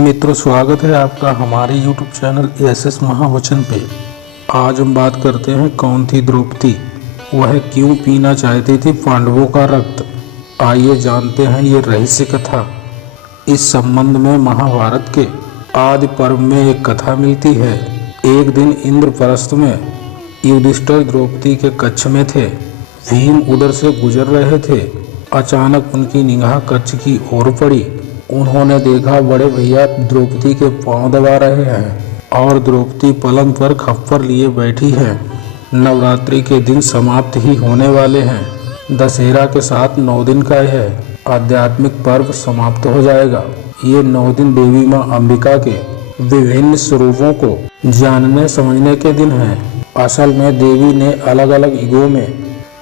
मित्रों, स्वागत है आपका हमारे YouTube चैनल एस महावचन पे। आज हम बात करते हैं कौन थी द्रौपदी, वह क्यों पीना चाहती थी पांडवों का रक्त। आइए जानते हैं ये रहस्य कथा। इस संबंध में महाभारत के आदि पर्व में एक कथा मिलती है। एक दिन इंद्रप्रस्थ में युधिष्ठिर द्रौपदी के कक्ष में थे। भीम उधर से गुजर रहे थे। अचानक उनकी निगाह कक्ष की ओर पड़ी। उन्होंने देखा बड़े भैया द्रौपदी के पांव दबा रहे हैं और द्रौपदी पलंग पर खप्पर लिए बैठी है। नवरात्रि के दिन समाप्त ही होने वाले हैं। दशहरा के साथ 9 दिन का यह आध्यात्मिक पर्व समाप्त हो जाएगा। ये 9 दिन देवी माँ अंबिका के विभिन्न स्वरूपों को जानने समझने के दिन हैं। असल में देवी ने अलग अलग युगों में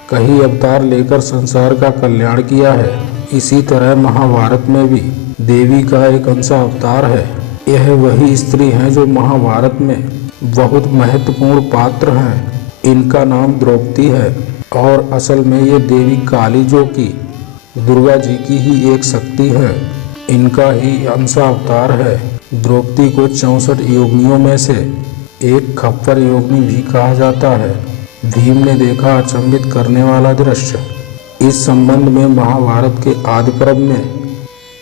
कई अवतार लेकर संसार का कल्याण किया है। इसी तरह महाभारत में भी देवी का एक अंश अवतार है। यह वही स्त्री हैं जो महाभारत में बहुत महत्वपूर्ण पात्र हैं। इनका नाम द्रौपदी है और असल में ये देवी काली, जो कि दुर्गा जी की ही एक शक्ति है, इनका ही अंश अवतार है। द्रौपदी को 64 योगिनियों में से एक खप्पर योगिनी भी कहा जाता है। भीम ने देखा अचंभित करने वाला दृश्य। इस संबंध में महाभारत के आदि पर्व में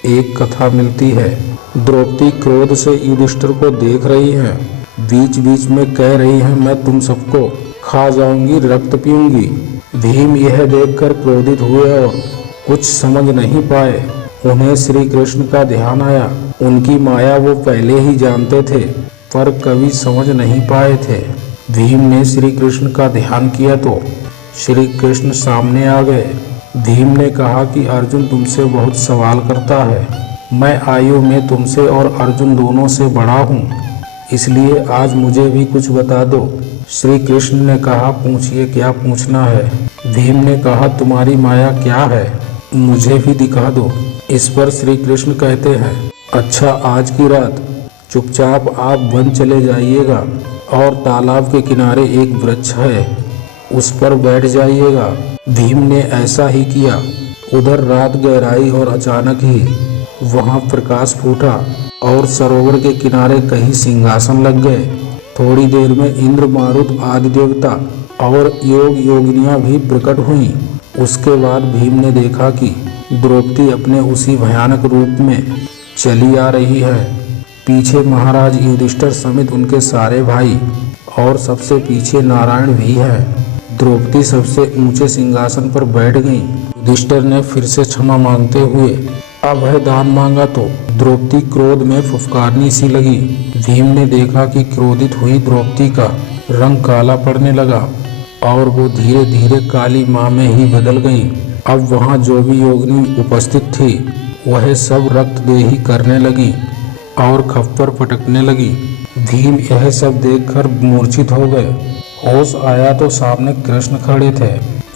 एक कथा मिलती है। द्रौपदी क्रोध से युधिष्ठिर को देख रही है। बीच बीच में कह रही है, मैं तुम सबको खा जाऊंगी, रक्त पीऊंगी। भीम यह देखकर क्रोधित हुए और कुछ समझ नहीं पाए। उन्हें श्री कृष्ण का ध्यान आया। उनकी माया वो पहले ही जानते थे पर कभी समझ नहीं पाए थे। भीम ने श्री कृष्ण का ध्यान किया तो श्री कृष्ण सामने आ गए। भीम ने कहा कि अर्जुन तुमसे बहुत सवाल करता है। मैं आयु में तुमसे और अर्जुन दोनों से बड़ा हूँ, इसलिए आज मुझे भी कुछ बता दो। श्री कृष्ण ने कहा, पूछिए क्या पूछना है। भीम ने कहा, तुम्हारी माया क्या है, मुझे भी दिखा दो। इस पर श्री कृष्ण कहते हैं, अच्छा आज की रात चुपचाप आप वन चले जाइएगा और तालाब के किनारे एक वृक्ष है, उस पर बैठ जाइएगा। भीम ने ऐसा ही किया। उधर रात गहराई और अचानक ही वहां प्रकाश फूटा और सरोवर के किनारे कहीं सिंहासन लग गए। थोड़ी देर में इंद्र, मारुत आदि देवता और योग योगिनियां भी प्रकट हुईं। उसके बाद भीम ने देखा कि द्रौपदी अपने उसी भयानक रूप में चली आ रही है। पीछे महाराज युधिष्ठिर समेत उनके सारे भाई और सबसे पीछे नारायण भी है। द्रौपदी सबसे ऊंचे सिंहासन पर बैठ गई। युधिष्ठिर ने फिर से क्षमा मांगते हुए अभय दान मांगा तो द्रौपदी क्रोध में फुफकारनी सी लगी। भीम ने देखा कि क्रोधित हुई द्रौपदी का रंग काला पड़ने लगा और वो धीरे धीरे काली मां में ही बदल गई। अब वहां जो भी योगिनी उपस्थित थी वह सब रक्तदेही करने लगी और खप्पर पटकने लगी। भीम यह सब देखकर मूर्छित हो गए। होश आया तो सामने कृष्ण खड़े थे।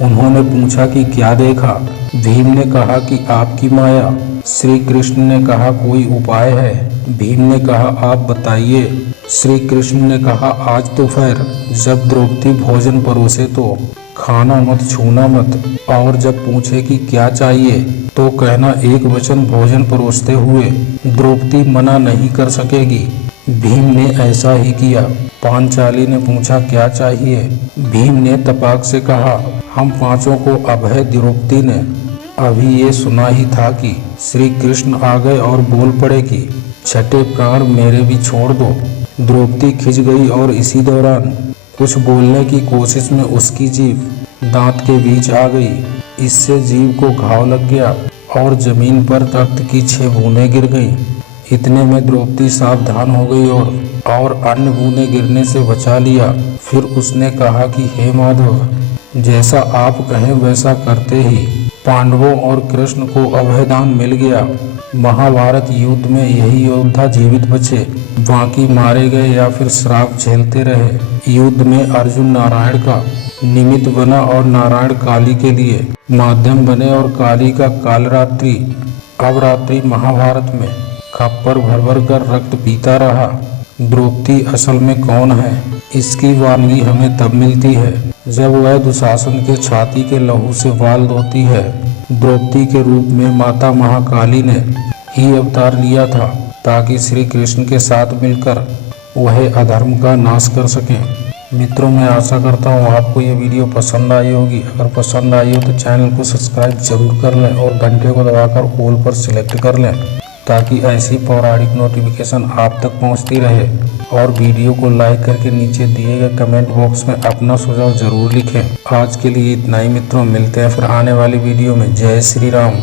उन्होंने पूछा कि क्या देखा। भीम ने कहा कि आपकी माया। श्री कृष्ण ने कहा, कोई उपाय है। भीम ने कहा, आप बताइए। श्री कृष्ण ने कहा, आज दोपहर जब द्रौपदी भोजन परोसे तो खाना मत, छूना मत, और जब पूछे कि क्या चाहिए तो कहना एक वचन भोजन परोसते हुए द्रौपदी मना नहीं कर सकेगी। भीम ने ऐसा ही किया। पांचाली ने पूछा, क्या चाहिए। भीम ने तपाक से कहा, हम पांचों को अभय। द्रौपदी ने अभी ये सुना ही था कि श्री कृष्ण आ गए और बोल पड़े कि छठे प्राण मेरे भी छोड़ दो। द्रौपदी खिंच गई और इसी दौरान कुछ बोलने की कोशिश में उसकी जीभ दांत के बीच आ गई। इससे जीभ को घाव लग गया और जमीन पर रक्त की 6 बूंदें गिर गईं। इतने में द्रौपदी सावधान हो गई और अन्य बूंदें गिरने से बचा लिया। फिर उसने कहा कि हे माधव, जैसा आप कहें वैसा करते ही पांडवों और कृष्ण को अभयदान मिल गया। महाभारत युद्ध में यही योद्धा जीवित बचे, बाकी मारे गए या फिर श्राप झेलते रहे। युद्ध में अर्जुन नारायण का निमित्त बना और नारायण काली के लिए माध्यम बने और काली का कालरात्रि अवरात्रि महाभारत में खप्पर भर भर कर रक्त पीता रहा। द्रौपदी असल में कौन है, इसकी वानगी हमें तब मिलती है जब वह दुशासन के छाती के लहू से वाल धोती है। द्रौपदी के रूप में माता महाकाली ने ही अवतार लिया था। ताकि श्री कृष्ण के साथ मिलकर वह अधर्म का नाश कर सकें। मित्रों, मैं आशा करता हूँ आपको ये वीडियो पसंद आई होगी। अगर पसंद आई हो तो चैनल को सब्सक्राइब जरूर कर लें और घंटे को दबाकर ऑल पर सिलेक्ट कर लें, ताकि ऐसी पौराणिक नोटिफिकेशन आप तक पहुंचती रहे। और वीडियो को लाइक करके नीचे दिए गए कमेंट बॉक्स में अपना सुझाव जरूर लिखें। आज के लिए इतना ही मित्रों, मिलते हैं फिर आने वाली वीडियो में। जय श्री राम।